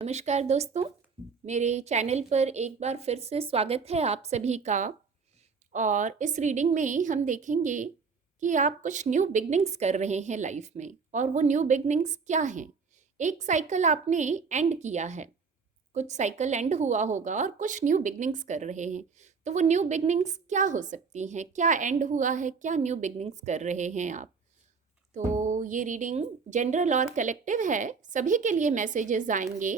नमस्कार दोस्तों, मेरे चैनल पर एक बार फिर से स्वागत है आप सभी का। और इस रीडिंग में हम देखेंगे कि आप कुछ न्यू बिगनिंग्स कर रहे हैं लाइफ में, और वो न्यू बिगनिंग्स क्या हैं। एक साइकिल आपने एंड किया है, कुछ साइकिल एंड हुआ होगा और कुछ न्यू बिगनिंग्स कर रहे हैं। तो वो न्यू बिगनिंग्स क्या हो सकती हैं, क्या एंड हुआ है, क्या न्यू बिगनिंग्स कर रहे हैं आप। तो ये रीडिंग जनरल और कलेक्टिव है, सभी के लिए मैसेजेस आएंगे।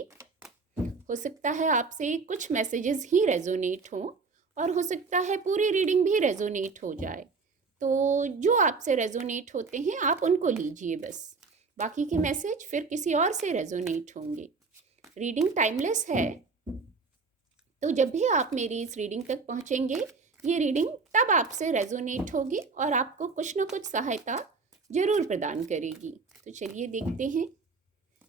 हो सकता है आपसे कुछ मैसेजेस ही रेजोनेट हों, और हो सकता है पूरी रीडिंग भी रेजोनेट हो जाए। तो जो आपसे रेजोनेट होते हैं आप उनको लीजिए बस, बाकी के मैसेज फिर किसी और से रेजोनेट होंगे। रीडिंग टाइमलेस है, तो जब भी आप मेरी इस रीडिंग तक पहुंचेंगे, ये रीडिंग तब आपसे रेजोनेट होगी और आपको कुछ ना कुछ सहायता जरूर प्रदान करेगी। तो चलिए देखते हैं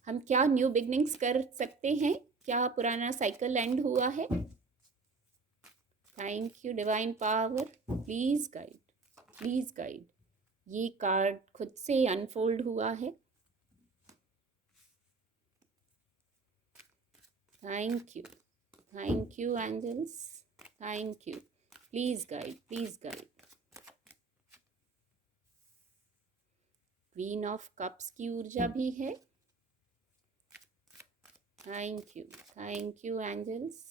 हम क्या न्यू बिगनिंग्स कर सकते हैं, क्या पुराना साइकिल एंड हुआ है। Thank you divine power, please guide, please guide. ये कार्ड खुद से अनफोल्ड हुआ है। Thank you angels, thank you. Please guide, please guide. Queen of cups की ऊर्जा भी है। Thank you angels.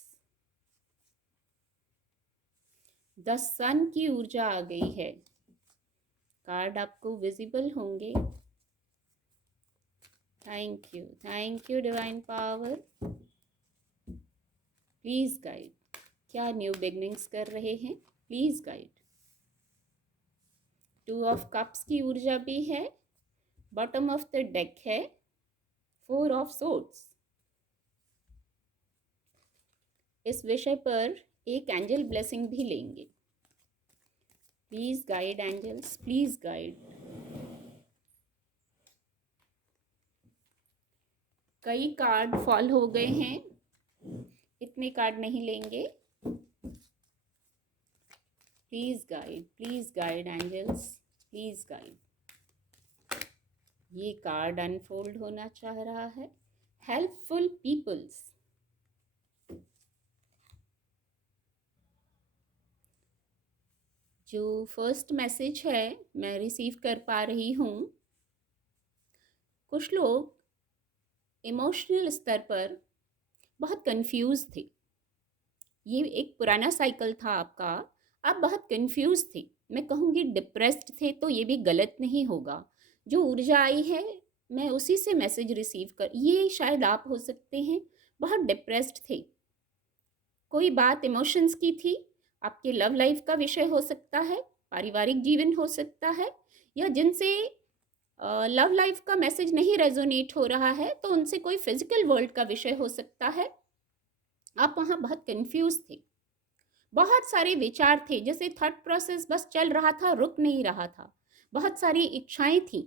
The sun की ऊर्जा आ गई है। कार्ड आपको विजिबल होंगे। Thank you divine power, please guide. क्या न्यू बिगनिंग्स कर रहे हैं, please guide. Two of cups की ऊर्जा भी है। बॉटम ऑफ द डेक है। Four of swords. इस विषय पर एक एंजल ब्लेसिंग भी लेंगे। Please guide angels, please guide. कई कार्ड फॉल हो गए हैं, इतने कार्ड नहीं लेंगे। Please guide angels, please guide. ये कार्ड अनफोल्ड होना चाह रहा है। Helpful peoples. जो फर्स्ट मैसेज है मैं रिसीव कर पा रही हूँ, कुछ लोग इमोशनल स्तर पर बहुत कंफ्यूज थे। ये एक पुराना साइकिल था आपका, आप बहुत कंफ्यूज थे। मैं कहूँगी डिप्रेस्ड थे, तो ये भी गलत नहीं होगा। जो ऊर्जा आई है मैं उसी से मैसेज रिसीव कर, ये शायद आप हो सकते हैं, बहुत डिप्रेस्ड थे। कोई बात इमोशंस की थी, आपके लव लाइफ का विषय हो सकता है, पारिवारिक जीवन हो सकता है, या जिनसे लव लाइफ का मैसेज नहीं रेजोनेट हो रहा है तो उनसे कोई फिजिकल वर्ल्ड का विषय हो सकता है। आप वहाँ बहुत कंफ्यूज थे, बहुत सारे विचार थे, जैसे थॉट प्रोसेस बस चल रहा था, रुक नहीं रहा था। बहुत सारी इच्छाएं थी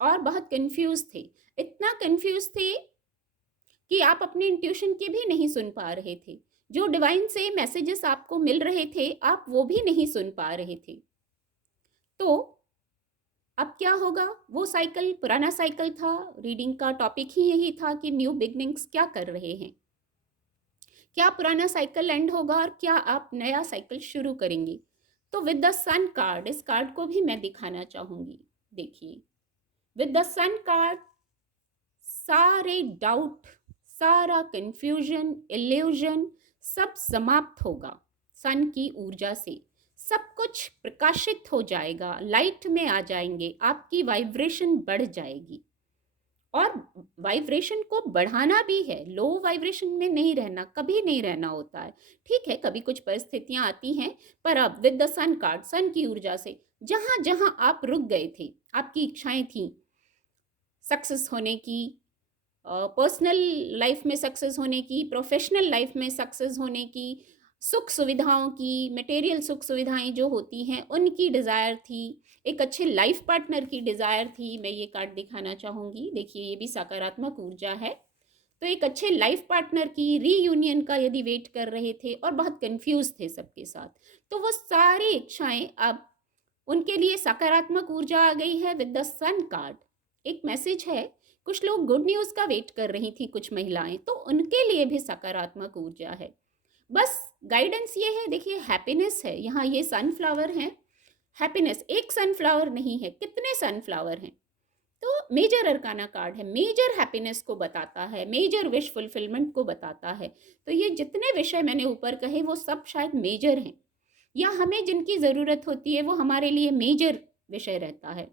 और बहुत कंफ्यूज थे। इतना कंफ्यूज थे कि आप अपने इंट्यूशन की भी नहीं सुन पा रहे थे। जो डिवाइन से मैसेजेस आपको मिल रहे थे आप वो भी नहीं सुन पा रहे थे। तो अब क्या होगा, वो साइकिल पुराना साइकिल था। रीडिंग का टॉपिक ही यही था कि न्यू बिगनिंग्स क्या कर रहे हैं, क्या पुराना साइकिल एंड होगा और क्या आप नया साइकिल शुरू करेंगे। तो विद द सन कार्ड, इस कार्ड को भी मैं दिखाना चाहूंगी। देखिए, विद द सन कार्ड सारे डाउट, सारा कंफ्यूजन, इल्यूजन सब समाप्त होगा। सन की ऊर्जा से सब कुछ प्रकाशित हो जाएगा, लाइट में आ जाएंगे, आपकी वाइब्रेशन बढ़ जाएगी। और वाइब्रेशन को बढ़ाना भी है, लो वाइब्रेशन में नहीं रहना, कभी नहीं रहना होता है। ठीक है, कभी कुछ परिस्थितियां आती हैं, पर अब विद द सन कार्ड, सन की ऊर्जा से जहां जहां आप रुक गए थे, आपकी इच्छाएं थी सक्सेस होने की, पर्सनल लाइफ में सक्सेस होने की, प्रोफेशनल लाइफ में सक्सेस होने की, सुख सुविधाओं की, मटेरियल सुख सुविधाएं जो होती हैं उनकी डिज़ायर थी, एक अच्छे लाइफ पार्टनर की डिज़ायर थी। मैं ये कार्ड दिखाना चाहूँगी। देखिए, ये भी सकारात्मक ऊर्जा है। तो एक अच्छे लाइफ पार्टनर की रीयूनियन का यदि वेट कर रहे थे और बहुत कंफ्यूज थे सबके साथ, तो वो सारी इच्छाएं अब उनके लिए सकारात्मक ऊर्जा आ गई है विद द सन कार्ड। एक मैसेज है कुछ लोग गुड न्यूज़ का वेट कर रही थी, कुछ महिलाएं, तो उनके लिए भी सकारात्मक ऊर्जा है। बस गाइडेंस ये है, देखिए हैप्पीनेस है, यहाँ ये सनफ्लावर हैं, हैप्पीनेस एक सनफ्लावर नहीं है, कितने सनफ्लावर हैं। तो मेजर अरकाना कार्ड है, मेजर हैप्पीनेस को बताता है, मेजर विश फुलफिलमेंट को बताता है। तो ये जितने विषय मैंने ऊपर कहे वो सब शायद मेजर हैं, या हमें जिनकी ज़रूरत होती है वो हमारे लिए मेजर विषय रहता है।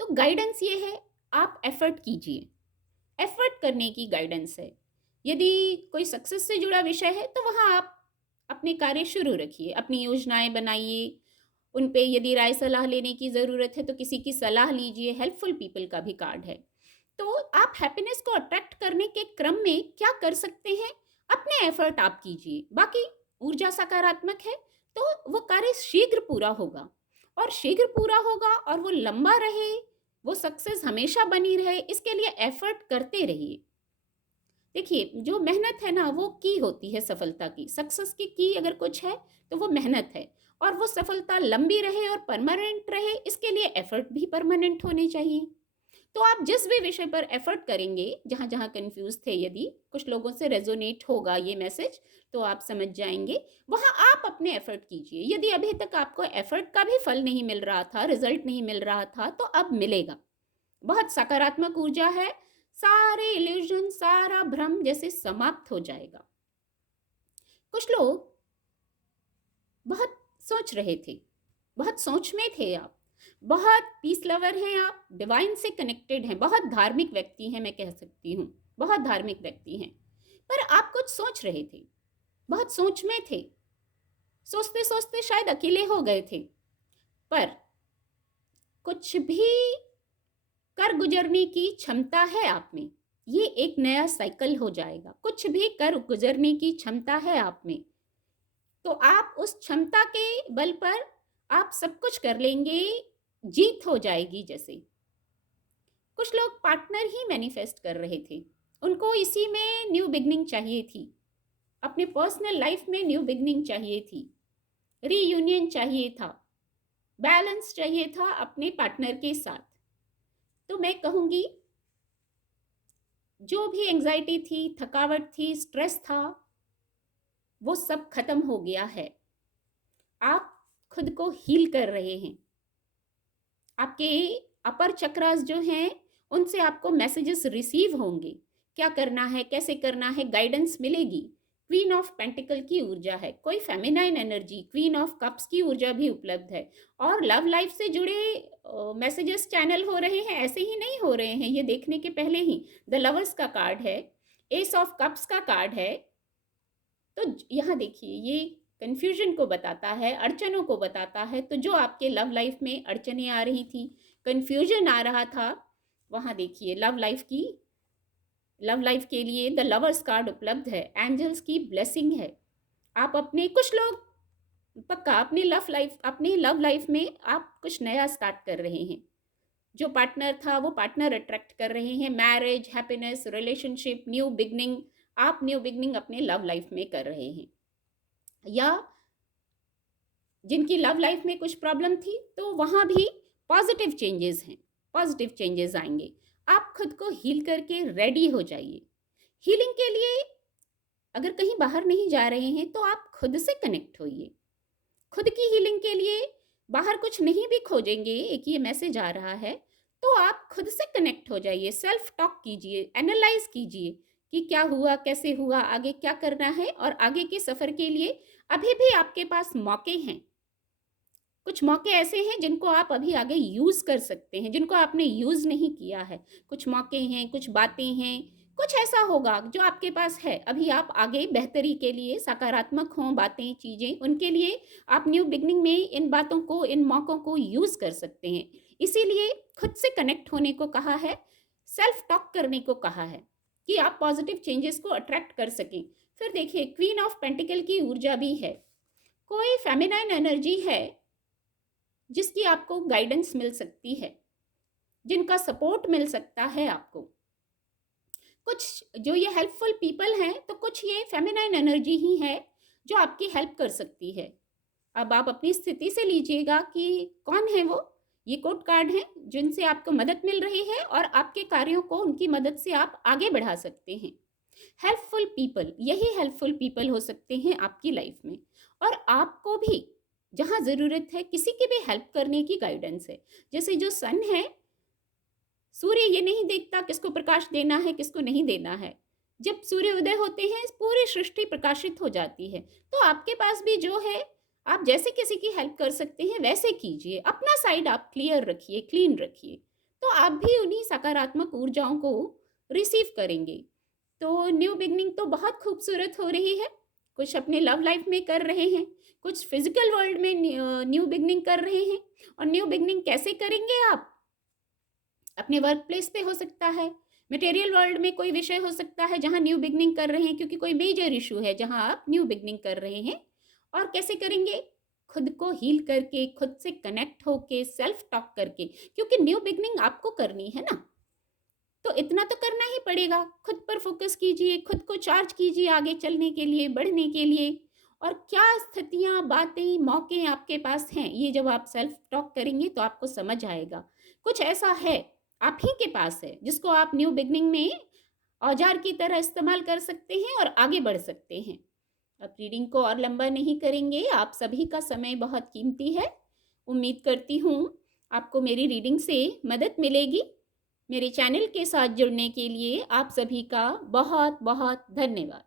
तो गाइडेंस ये है, आप एफर्ट कीजिए, एफर्ट करने की गाइडेंस है। यदि कोई सक्सेस से जुड़ा विषय है तो वहाँ आप अपने कार्य शुरू रखिए, अपनी योजनाएं बनाइए, उन पे यदि राय सलाह लेने की ज़रूरत है तो किसी की सलाह लीजिए। हेल्पफुल पीपल का भी कार्ड है। तो आप हैप्पीनेस को अट्रैक्ट करने के क्रम में क्या कर सकते हैं, अपने एफर्ट आप कीजिए। बाकी ऊर्जा सकारात्मक है तो वो कार्य शीघ्र पूरा होगा, और शीघ्र पूरा होगा और वो लंबा रहे, वो सक्सेस हमेशा बनी रहे, इसके लिए एफर्ट करते रहिए। देखिए जो मेहनत है ना वो की होती है सफलता की, सक्सेस की अगर कुछ है तो वो मेहनत है, और वो सफलता लंबी रहे और परमानेंट रहे इसके लिए एफर्ट भी परमानेंट होने चाहिए। तो आप जिस भी विषय पर एफर्ट करेंगे, जहाँ जहाँ कंफ्यूज थे, यदि कुछ लोगों से रेजोनेट होगा ये मैसेज तो आप समझ जाएंगे, वहाँ आप अपने एफर्ट कीजिए। यदि अभी तक आपको एफर्ट का भी फल नहीं मिल रहा था, रिजल्ट नहीं मिल रहा था, तो अब मिलेगा। बहुत सकारात्मक ऊर्जा है, सारे इल्यूजन, सारा भ्रम जैसे समाप्त हो जाएगा। कुछ लोग बहुत सोच रहे थे, बहुत सोच में थे आप, बहुत पीस लवर हैं आप, डिवाइन से कनेक्टेड हैं, बहुत धार्मिक व्यक्ति हैं, मैं कह सकती हूँ बहुत धार्मिक व्यक्ति हैं, पर आप कुछ सोच रहे थे, बहुत सोच में थे, सोचते सोचते शायद अकेले हो गए थे, पर कुछ भी कर गुजरने की क्षमता है आप में। ये एक नया साइकिल हो जाएगा, कुछ भी कर गुजरने की क्षमता है आप में, तो आप उस क्षमता के बल पर आप सब कुछ कर लेंगे, जीत हो जाएगी। जैसे कुछ लोग पार्टनर ही मैनिफेस्ट कर रहे थे, उनको इसी में न्यू बिगनिंग चाहिए थी, अपने पर्सनल लाइफ में न्यू बिगनिंग चाहिए थी, रीयूनियन चाहिए था, बैलेंस चाहिए था अपने पार्टनर के साथ। तो मैं कहूँगी जो भी एंजाइटी थी, थकावट थी, स्ट्रेस था, वो सब खत्म हो गया है। आप खुद को हील कर रहे हैं, आपके अपर चक्रास जो हैं उनसे आपको मैसेजेस रिसीव होंगे, क्या करना है, कैसे करना है, गाइडेंस मिलेगी। क्वीन ऑफ पेंटिकल की ऊर्जा है, कोई feminine energy, queen of cups की ऊर्जा भी उपलब्ध है, और लव लाइफ से जुड़े मैसेजेस चैनल हो रहे हैं, ऐसे ही नहीं हो रहे हैं, ये देखने के पहले ही द लवर्स का कार्ड है, एस ऑफ कप्स का कार्ड है। तो यहाँ देखिए ये कन्फ्यूजन को बताता है, अड़चनों को बताता है। तो जो आपके लव लाइफ में अड़चनें आ रही थी, कन्फ्यूजन आ रहा था, वहाँ देखिए लव लाइफ के लिए द लवर्स कार्ड उपलब्ध है, एंजल्स की ब्लेसिंग है। आप अपने कुछ लोग पक्का अपने लव लाइफ में आप कुछ नया स्टार्ट कर रहे हैं, जो पार्टनर था वो पार्टनर अट्रैक्ट कर रहे हैं, marriage, happiness, relationship, new beginning, आप न्यू बिगनिंग अपने लव लाइफ में कर रहे हैं। या जिनकी लव लाइफ में कुछ प्रॉब्लम थी तो वहाँ भी पॉजिटिव चेंजेस हैं, पॉजिटिव चेंजेस आएंगे। आप खुद को हील करके रेडी हो जाइए। हीलिंग के लिए अगर कहीं बाहर नहीं जा रहे हैं तो आप खुद से कनेक्ट होइए। खुद की हीलिंग के लिए बाहर कुछ नहीं भी खोजेंगे, एक ये मैसेज आ रहा है, तो आप खुद से कनेक्ट हो जाइए, सेल्फ टॉक कीजिए, एनालाइज कीजिए कि क्या हुआ, कैसे हुआ, आगे क्या करना है, और आगे के सफ़र के लिए अभी भी आपके पास मौके हैं। कुछ मौके ऐसे हैं जिनको आप अभी आगे यूज़ कर सकते हैं, जिनको आपने यूज़ नहीं किया है। कुछ मौके हैं, कुछ बातें हैं, कुछ ऐसा होगा जो आपके पास है, अभी आप आगे बेहतरी के लिए, सकारात्मक हों बातें, चीज़ें, उनके लिए आप न्यू बिगनिंग में इन बातों को, इन मौक़ों को यूज़ कर सकते हैं। इसीलिए खुद से कनेक्ट होने को कहा है, सेल्फ टॉक करने को कहा है कि आप पॉजिटिव चेंजेस को अट्रैक्ट कर सकें। फिर देखिए क्वीन ऑफ पेंटिकल की ऊर्जा भी है, कोई फेमिनाइन एनर्जी है जिसकी आपको गाइडेंस मिल सकती है, जिनका सपोर्ट मिल सकता है आपको। कुछ जो ये हेल्पफुल पीपल हैं तो कुछ ये फेमिनाइन एनर्जी ही है जो आपकी हेल्प कर सकती है। अब आप अपनी स्थिति से लीजिएगा कि कौन है वो, ये कोड कार्ड हैं जिनसे आपको मदद मिल रही है और आपके कार्यों को उनकी मदद से आप आगे बढ़ा सकते हैं। हेल्पफुल पीपल, यही हेल्पफुल पीपल हो सकते हैं आपकी लाइफ में। और आपको भी जहाँ ज़रूरत है किसी की भी हेल्प करने की गाइडेंस है। जैसे जो सन है, सूर्य ये नहीं देखता किसको प्रकाश देना है किसको नहीं देना है। जब सूर्य उदय होते हैं पूरी सृष्टि प्रकाशित हो जाती है। तो आपके पास भी जो है, आप जैसे किसी की हेल्प कर सकते हैं वैसे कीजिए। अपना साइड आप क्लियर रखिए, क्लीन रखिए, तो आप भी उन्हीं सकारात्मक ऊर्जाओं को रिसीव करेंगे। तो न्यू बिगनिंग तो बहुत खूबसूरत हो रही है। कुछ अपने लव लाइफ में कर रहे हैं, कुछ फिजिकल वर्ल्ड में न्यू बिगनिंग कर रहे हैं। और न्यू बिगनिंग कैसे करेंगे आप? अपने वर्क प्लेस पे हो सकता है, मटेरियल वर्ल्ड में कोई विषय हो सकता है जहाँ न्यू बिगनिंग कर रहे हैं, क्योंकि कोई मेजर इशू है जहाँ आप न्यू बिगनिंग कर रहे हैं। और कैसे करेंगे? खुद को हील करके, खुद से कनेक्ट होके, सेल्फ टॉक करके, क्योंकि न्यू बिगनिंग आपको करनी है ना, तो इतना तो करना ही पड़ेगा। खुद पर फोकस कीजिए, खुद को चार्ज कीजिए आगे चलने के लिए, बढ़ने के लिए। और क्या स्थितियां, बातें, मौके आपके पास हैं, ये जब आप सेल्फ टॉक करेंगे तो आपको समझ आएगा। कुछ ऐसा है आप ही के पास है जिसको आप न्यू बिगनिंग में औजार की तरह इस्तेमाल कर सकते हैं और आगे बढ़ सकते हैं। अब रीडिंग को और लंबा नहीं करेंगे, आप सभी का समय बहुत कीमती है। उम्मीद करती हूँ आपको मेरी रीडिंग से मदद मिलेगी। मेरे चैनल के साथ जुड़ने के लिए आप सभी का बहुत बहुत धन्यवाद।